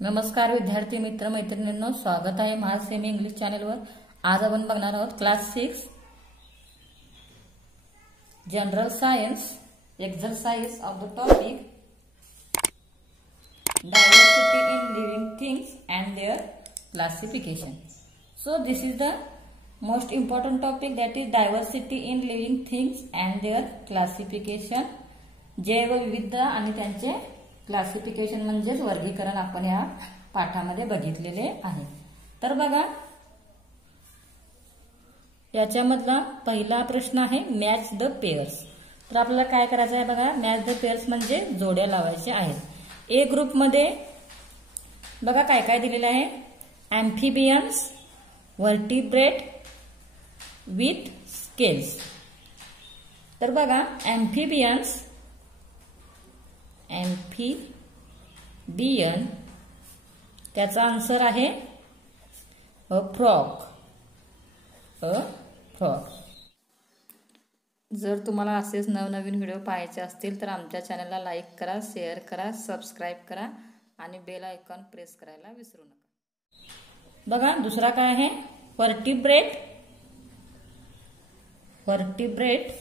नमस्कार विद्यार्थी मित्र मैत्रिणींनो, स्वागत आहे महाराज सेमी इंग्लिश चॅनलवर। आज आपण बघणार आहोत class 6 general science exercise of the topic diversity in living things and their classification. So this is the most important topic, that is diversity in living things and their classification. जैवविविध आणि त्यांचे classification म्हणजेच वर्गीकरण आपण या पाठामध्ये बघितलेले आहे। तर बघा, याच्यामधला पहिला प्रश्न आहे मॅच द पेअर्स। तर आपल्याला काय करायचं आहे बघा, मॅच द पेअर्स म्हणजे जोड्या लावायच्या आहेत। ए ग्रुप मध्ये बघा काय काय दिलेलं आहे, एम्फिबियन्स, व्हर्टिब्रेट विथ स्केल्स। तर बघा एम्फिबियन त्याचा आन्सर आहे अ फ्रॉग। जर तुम्हाला असेच नवनवीन व्हिडिओ पाहायचे असतील तर आमच्या चॅनलला लाईक करा, शेअर करा, सबस्क्राईब करा आणि बेल आयकॉन प्रेस करायला विसरू नका। बघा दुसरा काय आहे, व्हर्टिब्रेट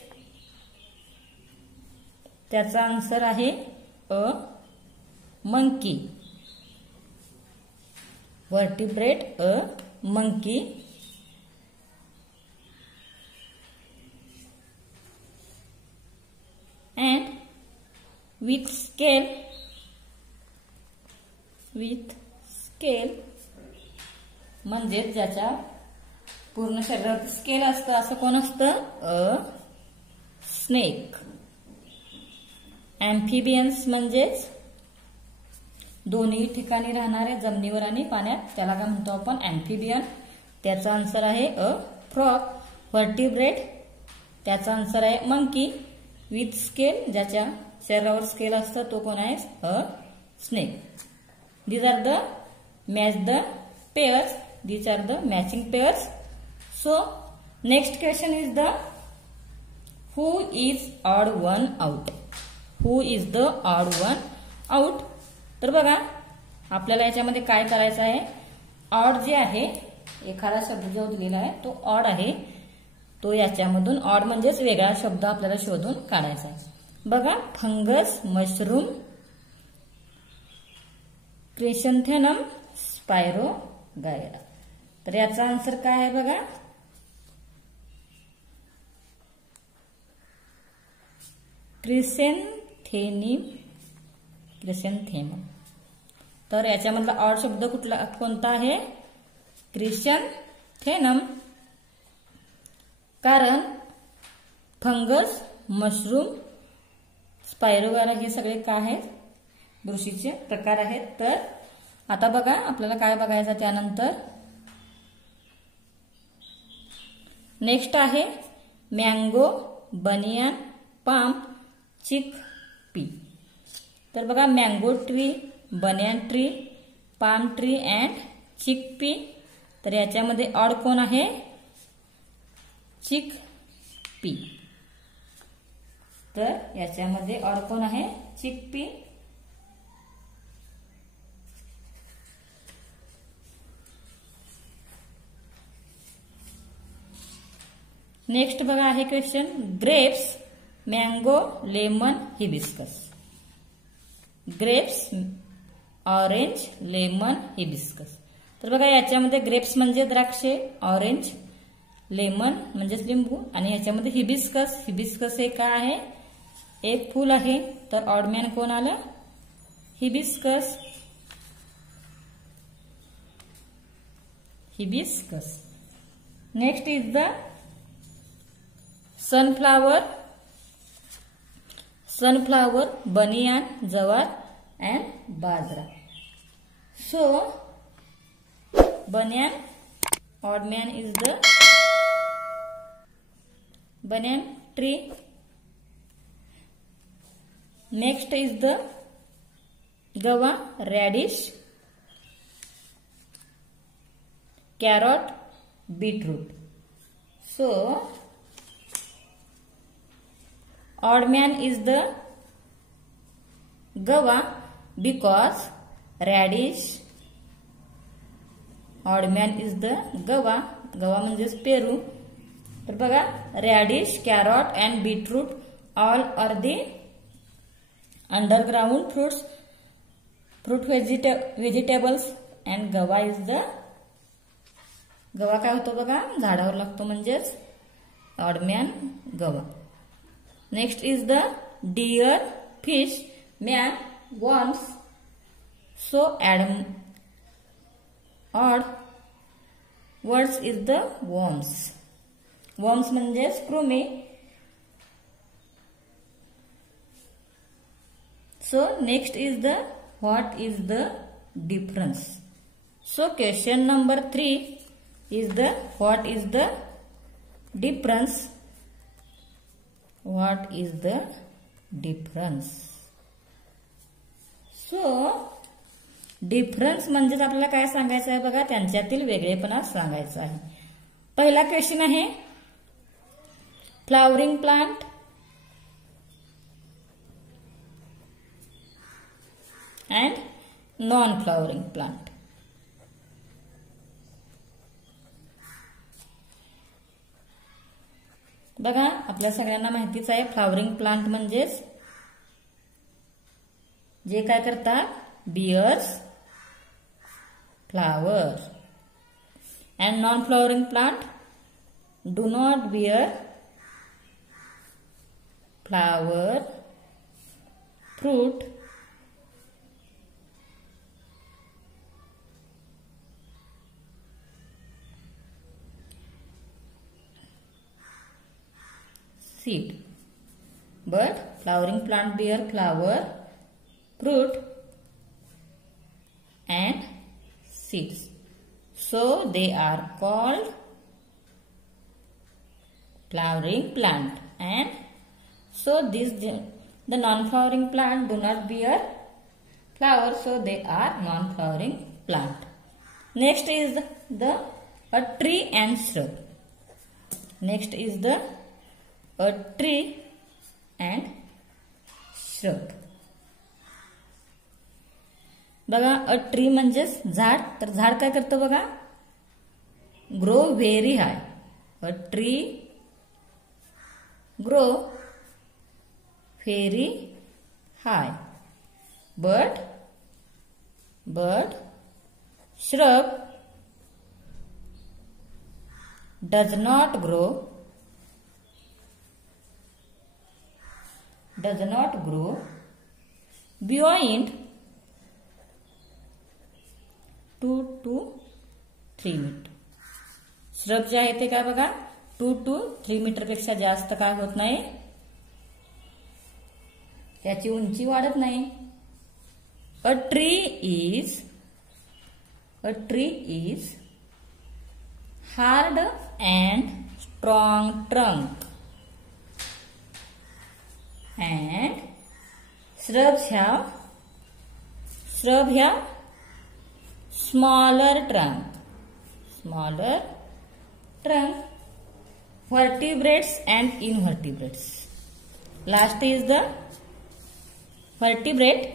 त्याचा आन्सर आहे a monkey. Vertebrate a monkey. and with scale म्हणजे ज्याच्या पूर्ण शरीरावर स्केल असतं असं कोण असतं, अ स्नेक। एम्फिबियन्स म्हणजेच दोन्ही ठिकाणी राहणारे, जमिनीवर आणि पाण्यात, त्याला काय म्हणतो आपण, एम्फिबियन। त्याचा आन्सर आहे अ फ्रॉग। व्हर्टिब्रेट त्याचा आन्सर आहे मंकी। विथ स्केल ज्याच्या शरीरावर स्केल असतं तो कोण आहे, a snake. These are the match the pairs, these are the matching pairs. So next question is the who is odd one out. Who is the odd one out. तर बघा आपल्याला याच्यामध्ये काय करायचं आहे, ऑड जे आहे, एखादा शब्द जो दिलेला आहे तो ऑड आहे, तो याच्यामधून ऑड म्हणजेच वेगळा शब्द आपल्याला शोधून काढायचा आहे। बघा फंगस, मशरूम, क्रिसॅन्थेमम, स्पायरोगायरा। तर याचा आन्सर काय आहे बघा, क्रिसॅन्थेमम। तर याच्यामधला ऑड शब्द कोणता आहे, क्रिसॅन्थेमम। कारण फंगस, मशरूम, स्पायरोगायरा हे सगळे काय आहेत, बुरशीचे प्रकार आहेत। तर आता बघा आपल्याला काय बघायचं त्यानंतर, नेक्स्ट आहे मँगो, बनियान, पाम, चिक पी। तर बघा mango tree, banyan tree, palm tree and chickpea. तर याच्यामध्ये ऑड कोण आहे, चिक पी। तर याच्यामध्ये ऑड कोण आहे, चिक पी। नेक्स्ट बघा आहे question, grapes, mango, lemon, hibiscus. Grapes, orange, lemon, hibiscus. तर बघा याच्यामध्ये ग्रेप्स म्हणजे द्राक्षे, ऑरेंज, लेमन म्हणजेच लिंबू, आणि याच्यामध्ये हिबिस्कस। हिबिस्कस हे काय आहे, एक फूल आहे। तर ऑडमॅन कोण आलं, hibiscus. Next is the sunflower, बनियान, जवार अँड बाजरा। सो बनियान, odd man is the banyan tree. Next is the gawa, radish, carrot, beetroot. So odd man is the gawa because radish, odd man is the guava. Guava म्हणजेच पेरू. तर बघा radish, carrot and beetroot all are the underground fruit vegetables and guava is the. Guava काय होतो बघा झाडावर लागतो म्हणजेच odd man guava. Next is the deer, fish, man, worms. So add odd words is the worms. Worms म्हणजेच कृमी. So next is the what is the difference. So question number 3 is the what is the difference. What is the difference? So difference म्हणजेच आपल्याला काय सांगायचं आहे बघा त्यांच्यातील वेगळेपणा सांगायचा आहे. पहिला क्वेश्चन आहे flowering plant and non-flowering plant. बघा आपल्या सगळ्यांना माहितीच आहे फ्लावरिंग प्लांट म्हणजेच जे काय करतात bears flower. and non-flowering plant do not bear flower, fruit, seed. But flowering plant bear flower, fruit and seeds. So they are called flowering plant. And so the non-flowering plant do not bear flower, so they are non-flowering plant. Next is a tree and shrub. Next is a tree and shrub. बघा a tree म्हणजेच झाड. तर झाड काय करतं बघा grow very high. A tree grow very high. But shrub does not grow beyond 2 to 3 metre. Shrub जे आहे ते काय बघा 2 to 3 मीटर पेक्षा जास्त काय होत नाही त्याची उंची वाढत नाही. A tree is hard and strong trunk and shrubs have smaller trunk, vertebrates and invertebrates. Last is the vertebrate.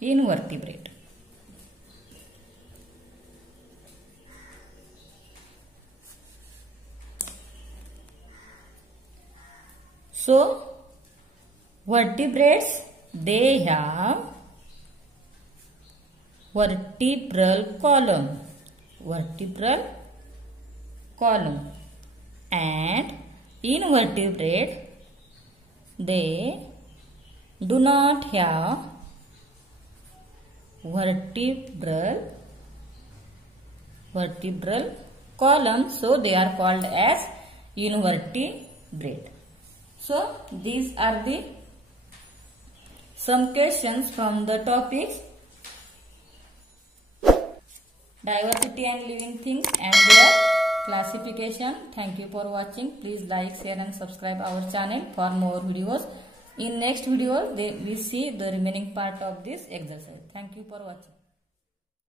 Invertebrate. So vertebrates they have vertebral column and invertebrate they do not have vertebral column, so they are called as invertebrate. So these are the some questions from the topics diversity and living things and their classification. Thank you for watching. Please like, share and subscribe our channel for more videos. In next video we see the remaining part of this exercise. Thank you for watching.